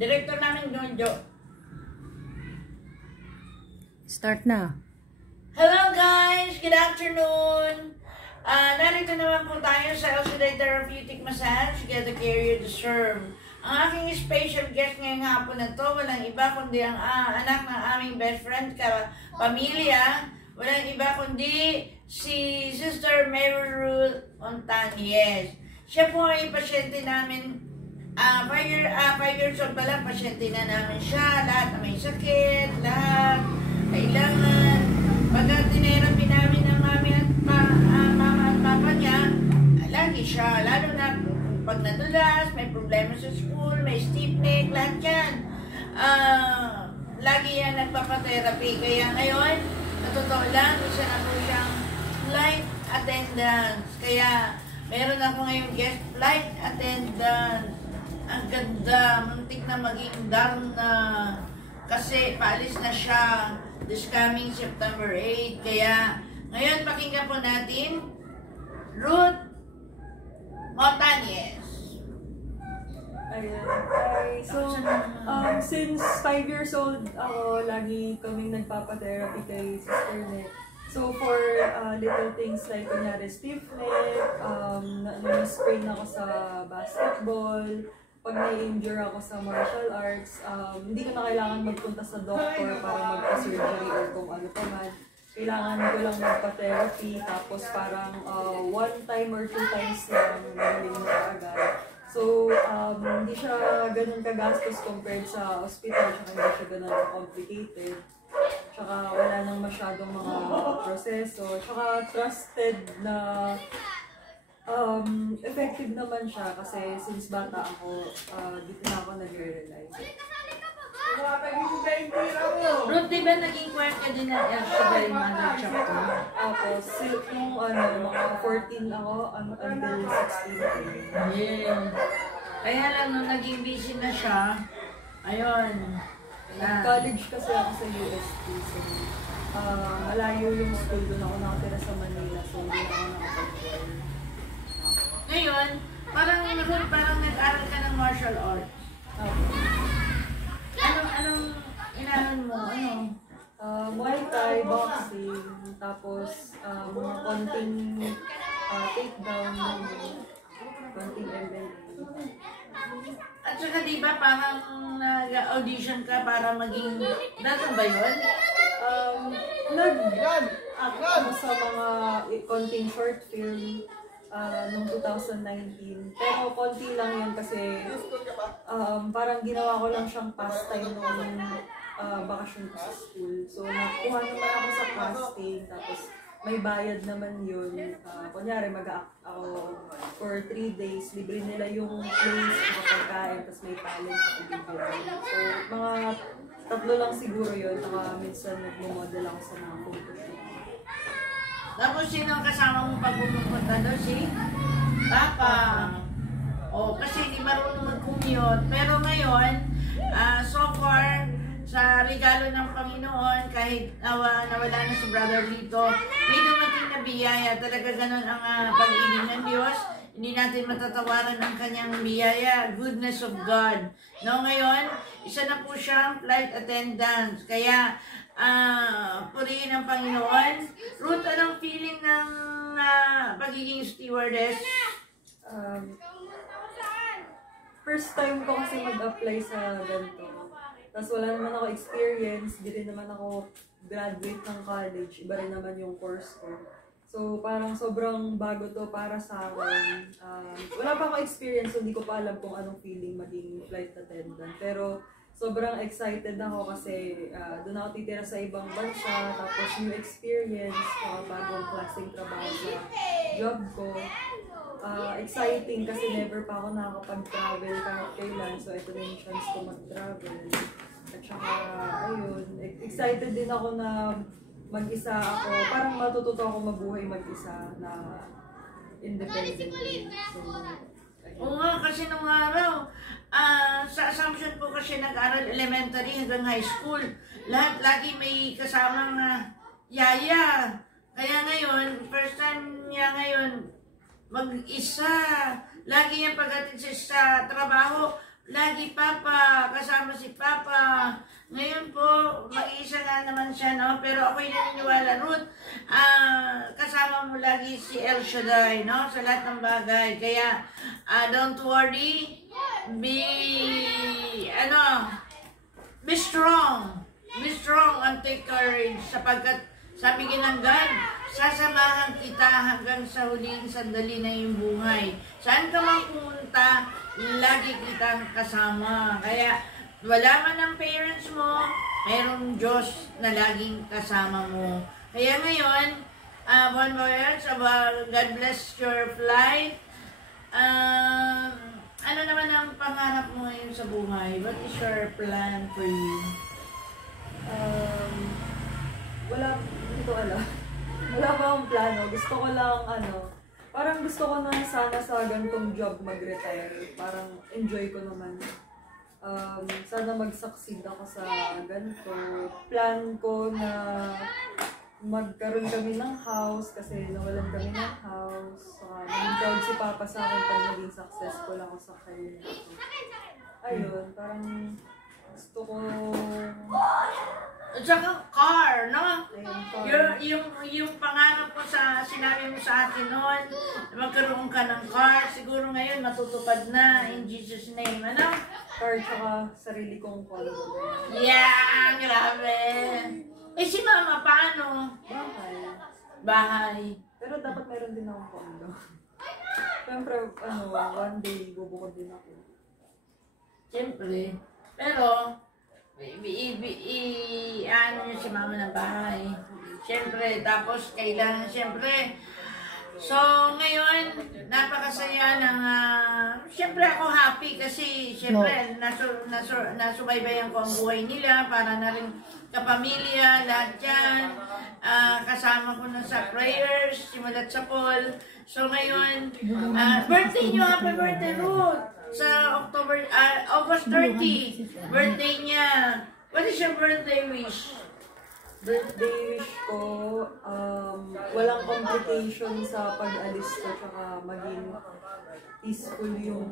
Director namin doon, Jo. Start na. Hello guys! Good afternoon! Narito naman po tayo sa LCD Therapeutic Massage, Get the Care You Deserve. Ang aking special guest ngayong hapon na to, walang iba kundi ang anak ng aming best friend, pamilya. Walang iba kundi si Sister Mary Ruth Montañez. Siya po ay pasyente namin, 5 years old pa lang, pasyente na namin siya. Lahat na may sakit, lahat kailangan. Pagka tinerapi namin ng mami at mama at papa niya, lagi siya, lalo na pag nadulas, may problema sa school, may stiff neck, lahat yan. Lagi yan nagpapatherapy. Kaya ngayon, na totoo lang, isa na po siyang flight attendant. Kaya meron ako ngayong guest flight attendant. Ang ganda, muntik na maging down na kasi paalis na siya this coming September 8. Kaya ngayon pakinggan po natin Ruth Montañez. Ayan. So, since 5 years old ako, lagi kaming nagpapatherapy kay Sister Net. So, for little things like, kunyari, stiff neck, na-sprain ako sa basketball, pag na-injure ako sa martial arts, hindi ko na kailangan magpunta sa doctor para magpa-surgery or kung ano pa man. Kailangan ko lang magpa-therapy, tapos parang 1 time or 2 times lang magaling mo agad. So, hindi siya ganun kagastos compared sa hospital, tsaka hindi siya ganun complicated. Tsaka wala nang masyadong mga proseso, tsaka trusted na effective naman siya kasi since bata ako, dito na ako nag-realize. Ruth, di ba naging kwart ka din ng LCD Mother Chapter? Tapos, yung mga 14 ako until 16. Yeah. Kaya lang, nung naging busy na siya, ayun. College kasi ako sa UST. So, malayo yung school, doon ako nakatira sa Manila. So, hindi na ako nakapag-join. Ngayon, parang nag-aral ka ng martial arts. Anong inaral mo? Muay Thai, boxing, tapos mga konting takedown, konting MMA. At saka diba parang nag-audition ka para maging, dasan ba yun? Ako sa mga konting short film noong 2019. Pero konti lang yun kasi parang ginawa ko lang siyang pastime noong bakasyon ko sa school. So nakuha naman ako sa casting, tapos may bayad naman yun. Kunyari mag-act ako for 3 days, libre nila yung place, mga pagkain, tapos may talent ako bibigyan. So mga 3 lang siguro yun, saka minsan nagmo-model ako sa mga photoshoot. Tapos sino ang kasama mong pagpupunta doon? Si Papa. Kasi hindi marunong mag-commute. Pero ngayon, so far, sa regalo ng Panginoon, kahit nawala na si Brother Lito, may dumating na biyaya. Talaga ganun ang pag-ibig ng Diyos. Hindi natin matatawaran ang kanyang biyaya, goodness of God. No, ngayon, isa na po siyang flight attendant. Kaya, purihin ang Panginoon. Ruth, anong feeling ng pagiging stewardess? First time ko kasi mag-apply sa ganito. Tapos wala naman ako experience, di rin naman ako graduate ng college, iba rin naman yung course ko. So parang sobrang bago to para sa akin. Wala pa akong experience, so hindi ko pa alam kung anong feeling maging flight attendant. Pero sobrang excited ako kasi doon ako titira sa ibang bansa, tapos new experience, bagong klaseng trabaho sa job ko. Exciting kasi never pa ako nakakapag-travel kahit kailan, so ito na yung chance ko mag-travel. At saka, ayun, excited din ako na mag-isa ako, parang matututo ako mabuhay mag-isa na independently. So, Oo nga, kasi nung araw, sa Assumption po kasi nag-aral elementary hanggang high school. Lahat lagi may kasamang yaya. Kaya ngayon, first time niya ngayon, mag-isa. Lagi niyang pagdating sa trabaho, lagi Papa, kasama si Papa. Ngayon po, mag-iisa nga naman siya, no? Pero ako'y naniniwala, Ruth, kasama mo lagi si El Shaddai, no? Sa lahat ng bagay. Kaya, don't worry, be strong. Be strong and take courage, sapagkat sabi ng God, sasamahan kita hanggang sa huling sandali na iyong buhay. Saan ka man pumunta, lagi kitang kasama. Kaya, wala man ang parents mo, mayroong Diyos na laging kasama mo. Kaya ngayon, one more words about God bless your flight. Ano naman ang pangarap mo ngayon sa buhay? What is your plan for you? Hindi ko alam. Wala pa akong plano. Gusto ko lang, parang gusto ko na sana sa ganitong job mag-retire. Parang enjoy ko naman. Sana mag-succeed ako sa ganito. Plan ko na magkaroon kami ng house kasi nawalan kami ng house. Naging proud si Papa sa akin pag naging successful ako sa career ko. Ayun, parang gusto ko... At saka car, no? Ayun, car. Yung pangarap mo sa sinabi mo sa akin noon, magkaroon ka ng car, siguro ngayon matutupad na in Jesus' name, ano? Car tsaka sarili kong condo. Yeah, grabe. Eh si Mama, paano? Bahay. Bahay. Pero dapat meron din akong condo. Siyempre, one day, bubukod din ako. Siyempre. Pero, ano niya si Mama ng bahay. Siyempre, tapos kailangan, siyempre. So, ngayon, napakasaya ng, siyempre ako happy kasi, siyempre, nasubaybayan ko ang buhay nila para na rin kapamilya, lahat yan. Kasama ko na sa prayers, simulat sa Paul. So, ngayon, birthday niyo, happy birthday, Ruth! Sa August 30, birthday niya. What is your birthday wish? Birthday wish ko, walang complication sa pag-alis ko, tsaka maging peaceful yung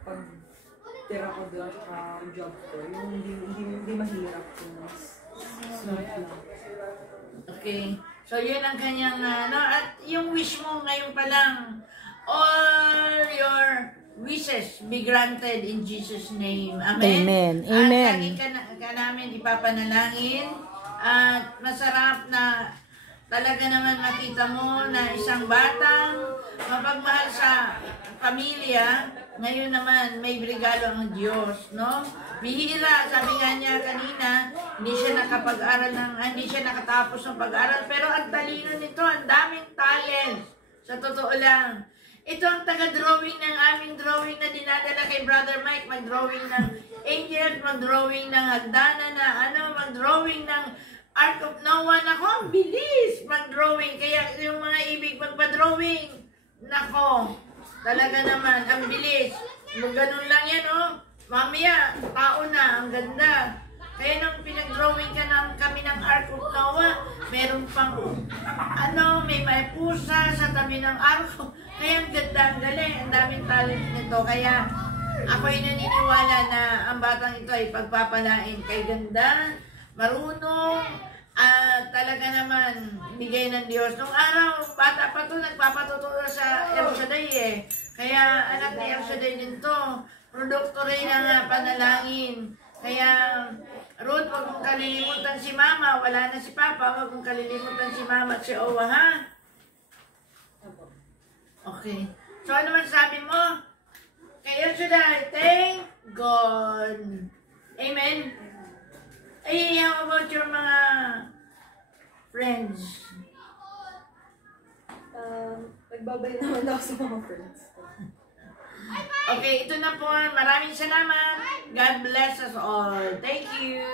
pag-tira ko doon, tsaka job ko. Yung hindi mahirap, yung smooth lang. Okay. So, yun ang kanyang, at yung wish mo ngayon pa lang, all your wishes be granted in Jesus' name. Amen? Amen. At Amen. lagi ka namin ipapanalangin. At masarap na talaga naman makita mo na isang batang mapagmahal sa pamilya. Ngayon naman may regalo ang Diyos, no? Bihira, sabi nga niya kanina, hindi siya nakatapos ng pag-aral, pero ang talino nito, ang daming talent. Sa totoo lang. Ito ang taga-drawing ng aming drawing na dinadala kay Brother Mike. Mag-drawing ng angel, mag-drawing ng hagdanan na mag-drawing ng Ark of Noah. Nako, ang bilis mag-drawing. Kaya yung mga ibig magpa-drawing, nako, talaga naman, ang bilis. Ganun lang yan, mamaya, tao na, ang ganda. Kaya nung pinag-drawing kami ng Ark of Noah, meron pang, may pusa sa tabi ng Ark. Kaya ang ganda, ang galing, ang daming talent nito. Kaya ako'y naniniwala na ang batang ito ay pagpapalain kay ganda, marunong, at talaga naman, bigay ng Diyos. Nung araw, bata pa ito, nagpapatuturo sa El Shaddai Kaya anak ni El Shaddai din to. Produkto rin ng panalangin. Kaya, Ruth, huwag mong kalilimutan si Mama. Wala na si Papa. Huwag mong kalilimutan si Mama at si Owa, ha? Okay. So, ano man sabi mo? Kay El Shaddai, thank God. Amen? Ay, how about your mga friends? Nagbabay naman ako sa mga friends. Okay, ito na po. Maraming salamat. God bless us all. Thank you.